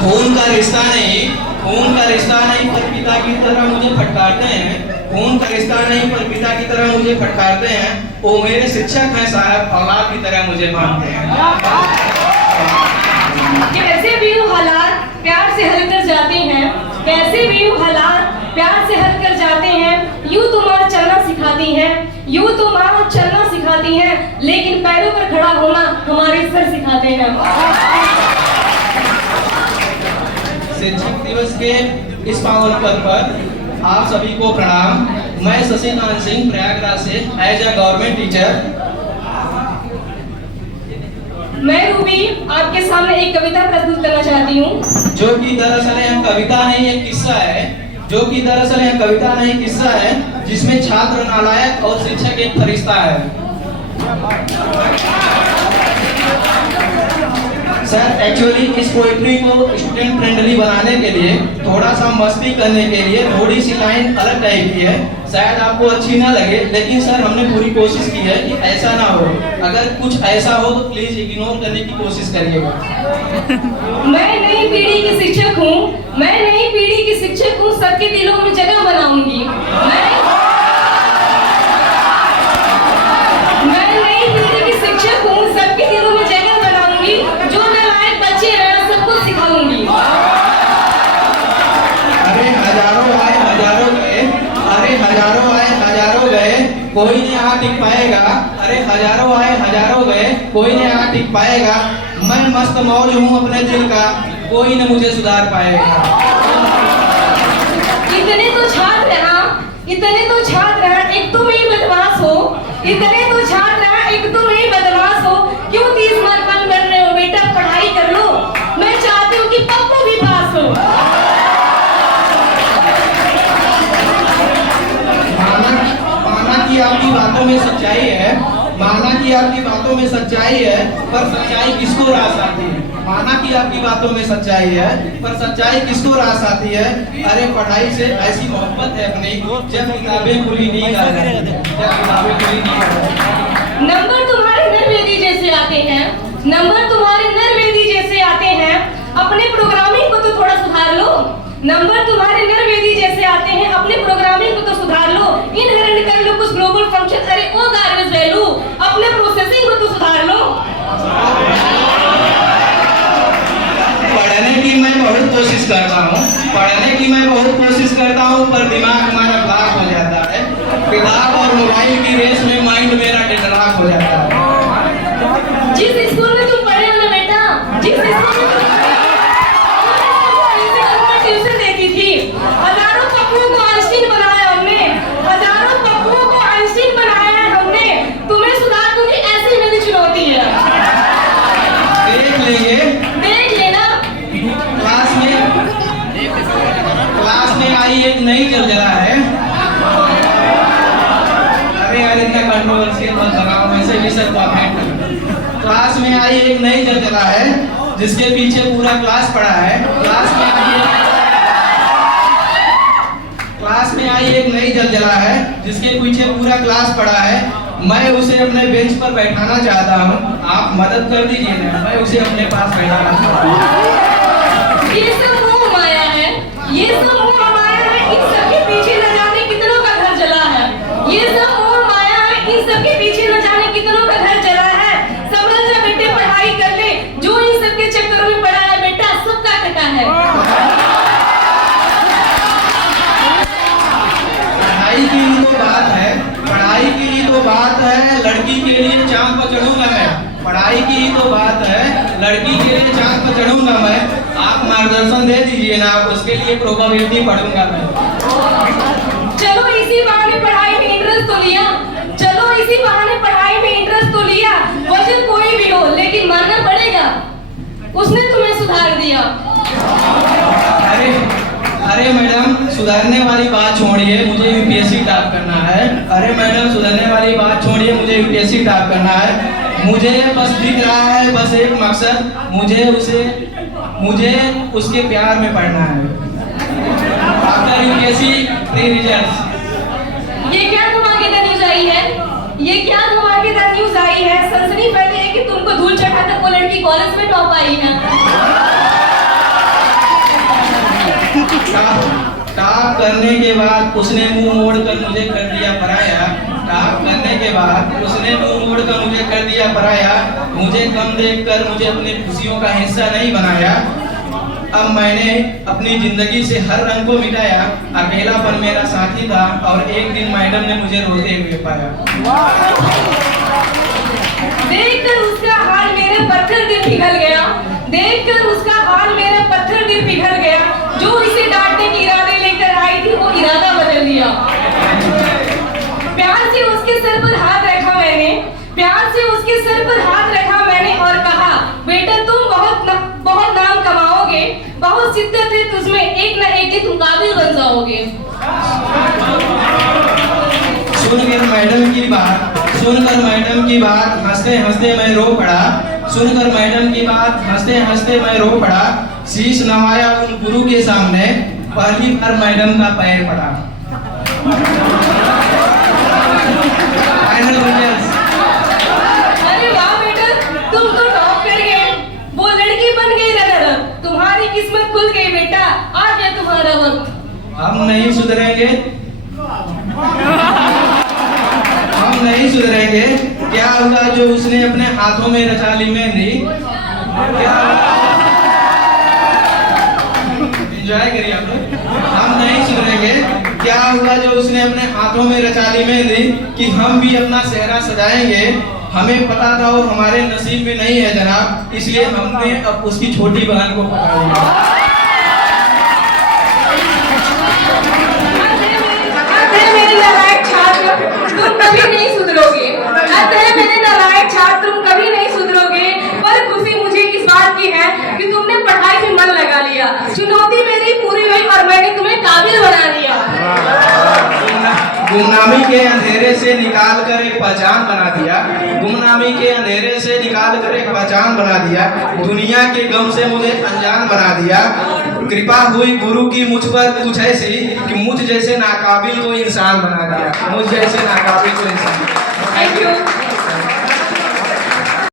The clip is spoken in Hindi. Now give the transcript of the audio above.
खून का रिश्ता नहीं, खून का रिश्ता नहीं, पर पिता की तरह मुझे फटकारते हैं। खून का रिश्ता नहीं, पर पिता की तरह मुझे फटकारते हैं। वो मेरे शिक्षक हैं साहब, औलाद की तरह मुझे मानते हैं। कैसे भी वो हालात प्यार से हल कर जाते हैं, कैसे भी वो हालात प्यार से हल कर जाते हैं। यूं तो माँ चलना सिखाती है, यूं तो माँ चलना सिखाती है, लेकिन पैरों पर खड़ा होना हमारे सर सिखाते हैं। शिक्षक दिवस के इस पावन पर्व पर आप सभी को प्रणाम। मैं शशिकांत सिंह प्रयागराज से एज ए गवर्नमेंट टीचर। मैं रूबी आपके सामने एक कविता प्रस्तुत करना चाहती हूँ, जो कि दरअसल यह कविता नहीं, एक किस्सा है। जो कि दरअसल यह कविता नहीं, किस्सा है, जिसमें छात्र नालायक और शिक्षक एक फरिश्ता है। सर एक्चुअली इस पोइट्री को स्टूडेंट फ्रेंडली बनाने के लिए, थोड़ा सा मस्ती करने के लिए थोड़ी सी लाइन अलग टाइप की है। शायद आपको अच्छी ना लगे, लेकिन सर हमने पूरी कोशिश की है कि ऐसा ना हो। अगर कुछ ऐसा हो तो प्लीज इग्नोर करने की कोशिश करिएगा। मैं नई पीढ़ी की शिक्षक हूँ, मैं नई पीढ़ी की शिक्षक हूँ, सबके दिलों में जगह बनाऊंगी। मैं नई पीढ़ी की शिक्षक हूँ, सबके दिलों में जगह बनाऊंगी। जो नालायक बच्चे हैं सबको सिखाऊंगी। अरे हजारों आए हजारों गए, अरे हजारों आए हजारों गए, कोई नहीं यहाँ टिक पाएगा। अरे हजारों आए हजारों गए, कोई नहीं यहाँ टिक पाएगा। मैं मस्त मौज हूँ अपने दिल का, कोई न मुझे सुधार पाएगा। इतने तो छात्र हैं, इतने तो छात्र हैं, एक तुम ही बदमाश हो। इतने तो छात्र हैं, एक तुम ही बदमाश हो। क्यों 30 मार्क कम कर रहे हो बेटा, पढ़ाई कर लो। मैं चाहती हूँ कि पप्पू भी पास हो। माना कि आपकी बातों में सच्चाई है, माना कि आपकी बातों में सच्चाई है, पर सच्चाई किसको रास आती है। माना कि आपकी बातों में सच्चाई है, पर सच्चाई किसको रास आती है। अरे पढ़ाई से ऐसी मोहब्बत है अपनी, जब किताबें खुली नींद आ जाती है, जब किताबें खुली नींद आ जाती है। नंबर तुम्हारे नरवेदी जैसे आते हैं, नंबर तुम्हारे नरवेदी जैसे आते हैं। अपने प्रोग्रामिंग को तो थोड़ा सुधार लो। नंबर तुम्हारे नरवेदी जैसे आते हैं, अपने प्रोग्रामिंग को तो सुधार लो। इनहेरेंट कर लो कुछ ग्लोबल फंक्शन, अरे ओ गार्बेज वैल्यू, अपने प्रोसेसिंग को तो सुधार लो। पढ़ने की मैं बहुत कोशिश करता हूँ, पढ़ने की मैं बहुत कोशिश करता हूँ, पर दिमाग हमारा ब्लॉक हो जाता है। किताब और मोबाइल की रेस में माइंड मेरा डेडलॉक हो जाता है। जिस स्कूल में तुम पढ़े हो ना बेटा, जिस स्कूल में ट्यूशन देखी थी, हजारों पप्पुओं को आइंस्टीन बनाया हमने, हजारों पप्पुओं को आइंस्टीन बनाया है हमने। तुम्हें सुधार दूंगी, ऐसी मेरी चुनौती है। देख लेंगे, देख लेना। क्लास में आई एक नई जलजला है। अरे यार इतना कंट्रोवर्शियल मत बनाओ, वैसे भी सब परफेक्ट। क्लास में आई एक नई जलजला है, जिसके पीछे पूरा क्लास पड़ा है। क्लास में आई एक नई जलजला है, जिसके पीछे पूरा क्लास पड़ा है। मैं उसे अपने बेंच पर बैठाना चाहता हूँ, आप मदद कर दीजिए ना, मैं उसे अपने पास बैठाना चाहता हूँ। ये सब मोह माया है, ये सब मोह माया है, इन सबके पीछे न जाने कितनों का घर जला है। ये सब मोह माया है, इन सबके पीछे न जाने कितनों का घर जला है। समझ जा बेटे, पढ़ाई कर ले, जो इन सबके चक्करों में पड़ा है बेटा, सबका कटा है। पढ़ाई की ही तो बात है, पढ़ाई की ही तो बात है, लड़की के लिए चांद पर चढ़ूंगा मैं। पढ़ाई की ही तो बात है, लड़की के लिए चांद पर चढ़ूंगा मैं। आप मार्गदर्शन दे दीजिए ना, उसके लिए प्रोबेबिलिटी पढ़ूंगा मैं। चलो इसी बहाने पढ़ाई में इंटरेस्ट तो लिया, चलो इसी बहाने पढ़ाई में इंटरेस्ट तो लिया। वजह कोई भी हो, लेकिन मानना पड़ेगा, उसने तुम्हें सुधार दिया। अरे मैडम, सुधारने वाली बात छोड़िए, मुझे यूपीएससी टॉप करना है। अरे मैडम, सुधारने वाली बात छोड़िए, मुझे यूपीएससी टॉप करना है। मुझे बस दिख रहा है बस एक मकसद, मुझे उसके प्यार में पड़ना है। After UPSC pre results. ये क्या धमाकेदार न्यूज़ आई है, ये क्या धमाकेदार न्यूज़ आई है। सनसनी फैली है कि तुमको धूल चढ़ाकर वो लड़की कॉलेज में टॉप आई है। टॉप करने के बाद उसने मुंह मोड़कर मुझे कर दिया पराया। टॉप करने के बाद उसने मुंह मोड़कर मुझे कर दिया पराया। मुझे कम देखकर मुझे अपनी खुशियों का हिस्सा नहीं बनाया। अब मैंने अपनी जिंदगी से हर रंग को मिटाया। अकेलापन मेरा साथी था और एक दिन मैडम ने मुझे रोते हुए पाया। देखकर उसका हाल मेरे पत्थर दिल पिघल गया। देखकर उसका हाल मेरा पत्थर दिल पिघल गया। जो इसे डांटने के इरादे लेकर आई थी वो इरादा बदल दिया। प्यार से उसके सर पर हाथ रखा मैंने। प्यार से उसके सर पर हाथ रखा मैंने और कहा, बेटा तुम बहुत नाम कमाओगे। बहुत शिद्दत है तुझमें, एक न एक दिन तुम काबिल बन जाओगे। सुनकर मैडम की बात हंसते हंसते मैं रो पड़ा। सुनकर मैडम की बात हंसते हंसते मैं रो पड़ा। शीश नवाया उन गुरु के सामने, पहली बार मैडम का पैर पड़ा। Final results. अरे वाह बेटा, तुम तो टॉप कर गए। वो लड़की बन गई रनर। तुम्हारी किस्मत खुल गई बेटा, आ गया तुम्हारा वक्त। हम नहीं सुधरेंगे, हम नहीं सुधरेंगे। क्या हुआ जो उसने अपने हाथों में रचा ली मेहंदी? क्या एंजॉय करिए आप लोग। हम नहीं सुधरेंगे। क्या हुआ जो उसने अपने हाथों में रचा ली मेहंदी कि हम भी अपना सेहरा सजाएंगे। हमें पता था वो हमारे नसीब में नहीं है जनाब, इसलिए हमने अब उसकी छोटी बहन को पकड़ लिया। तुम कभी नहीं सुधरोगे। मेरे नालायक छात्र, तुम कभी नहीं सुधरोगे। पर खुशी मुझे इस बात की है कि तुमने पढ़ाई में मन लगा लिया। चुनौती मेरी पूरी हुई और मैंने तुम्हें काबिल बना दिया। गुमनामी के अंधेरे से निकाल कर एक पहचान बना दिया। गुमनामी के अंधेरे से निकाल कर एक पहचान बना दिया। दुनिया के गम से मुझे अनजान बना दिया। कृपा हुई गुरु की मुझ पर कुछ ऐसी कि मुझ जैसे नाकाबिल को इंसान बना दिया। मुझ जैसे नाकाबिल को इंसान। Thank you.